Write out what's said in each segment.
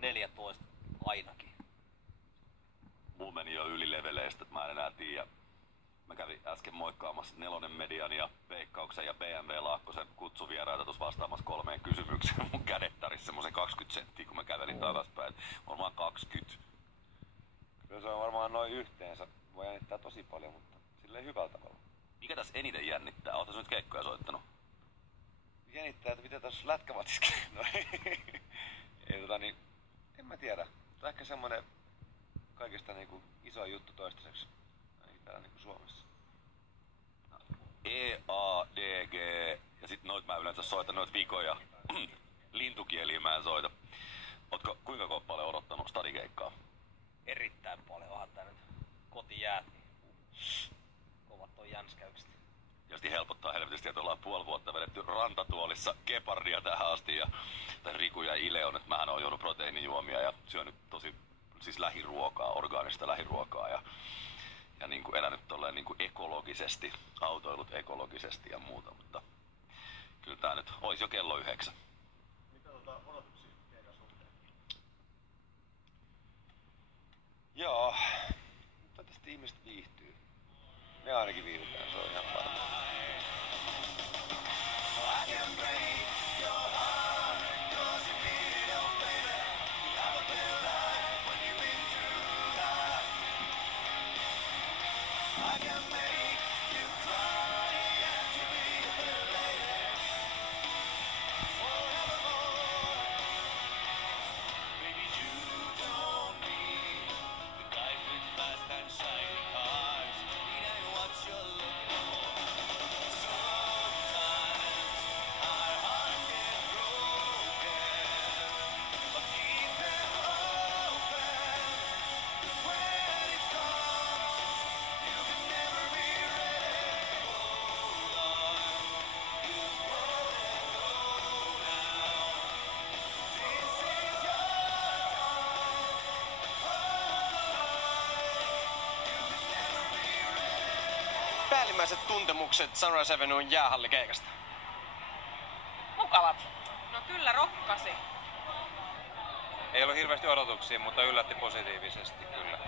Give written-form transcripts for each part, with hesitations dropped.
14 ainakin. Mulla meni jo yli leveleistä, että mä en enää tiedä. Mä kävin äsken moikkaamassa Nelonen Median ja Veikkauksen ja BMW Laakkosen kutsuvieraita tuossa vastaamassa 3 kysymykseen. Mun kädet tarisi semmosen 20 senttiä, kun mä kävelin takaspäin. Varmaan 20. Kyllä se on varmaan noin yhteensä. Voi jännittää tosi paljon, mutta silleen hyvällä tavalla. Mikä tässä eniten jännittää? Ootko sä nyt keikkoja soittanut? Jännittää, että mitä tässä lätkämatsissa no, ei, niin, en mä tiedä. Se on ehkä semmonen kaikista niinku iso juttu toistaiseksi ainakin täällä niinku Suomessa. E, A, D, G ja sit noit mä yleensä soitan noit vikoja. Lintukieliä mä en soita. Ootko kuinka paljon odottanut stadikeikkaa? Erittäin paljon, onhan tää nyt kotijäät, niin kovat on jänskäykset. Josti helpottaa helvetisti, että ollaan puoli vuotta vedetty rantatuolissa gepardia tähän asti ja Riku ja Ile on, että mähän oon juonut proteiinijuomia ja syönyt tosi siis lähiruokaa, orgaanista lähiruokaa ja niin kuin elänyt tolleen niin kuin ekologisesti, autoillut ekologisesti ja muuta, mutta kyllä tää nyt ois jo kello 9. Mitä odotuksia keikan suhteen? Joo, toivottavasti ihmiset viihtyy. Me ainakin viihdytään, se on ihan varma. Päällimmäiset tuntemukset Sunrise Avenuen jäähallikeikasta? Mukavat. No kyllä rokkasi. Ei ollut hirveästi odotuksia, mutta yllätti positiivisesti kyllä.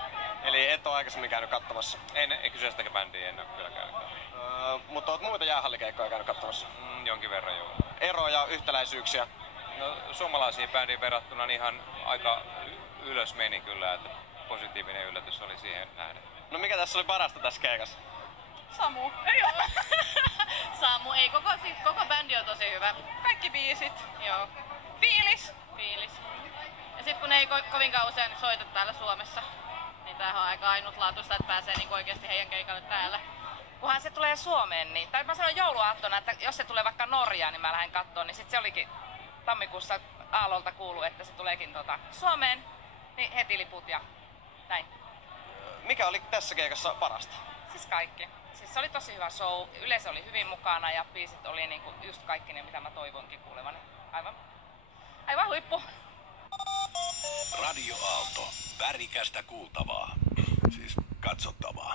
Eli et ole aikaisemmin käynyt katsomassa? En kyseistäkään bändiä en ole kyllä käynyt. Mutta oot muita jäähallikeikkoja käynyt katsomassa? Jonkin verran joo. Eroja, yhtäläisyyksiä? No, suomalaisiin bändiin verrattuna niin ihan aika ylös meni kyllä, että positiivinen yllätys oli siihen nähden. No mikä tässä oli parasta tässä keikassa? Samu. Samu, ei koko bändi on tosi hyvä. Kaikki biisit. Joo. Fiilis. Fiilis. Ja sit kun ei kovinkaan usein soita täällä Suomessa, niin tämähän on aika ainutlaatuista, että pääsee niinku oikeesti heidän keikalle täällä. Kunhan se tulee Suomeen, niin, tai mä sanon jouluaattona, että jos se tulee vaikka Norjaan, niin mä lähden kattoon, niin sit se olikin tammikuussa Aallolta kuulu, että se tuleekin Suomeen, niin heti liput ja näin. Mikä oli tässä keikassa parasta? Siis kaikki. Siis se oli tosi hyvä show, yleisö oli hyvin mukana ja biisit oli niinku just kaikki ne, mitä mä toivonkin kuulevani. Aivan huippu. Radio Aalto. Värikästä kuultavaa. Siis katsottavaa.